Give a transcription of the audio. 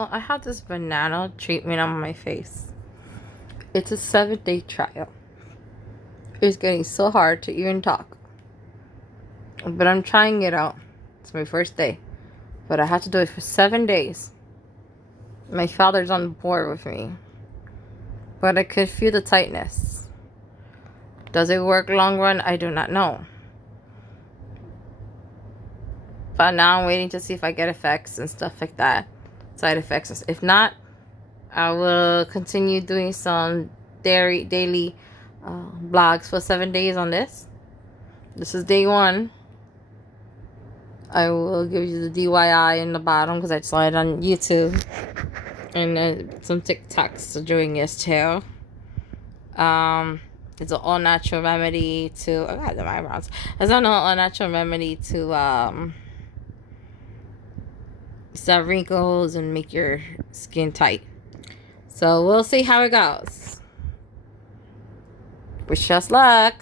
I have this banana treatment on my face. It's a 7-day trial. It's getting so hard to even talk. But I'm trying it out. It's my first day. But I had to do it for 7 days. My father's on board with me. But I could feel the tightness. Does it work long run? I do not know. But now I'm waiting to see if I get effects and stuff like that. Side effects. If not, I will continue doing some daily vlogs for 7 days on this. This is day 1. I will give you the DIY in the bottom because I saw it on YouTube. And some TikToks doing this too. It's an all natural remedy to I got my eyebrows. It's an all natural remedy to stop wrinkles and make your skin tight. So we'll see how it goes. Wish us luck.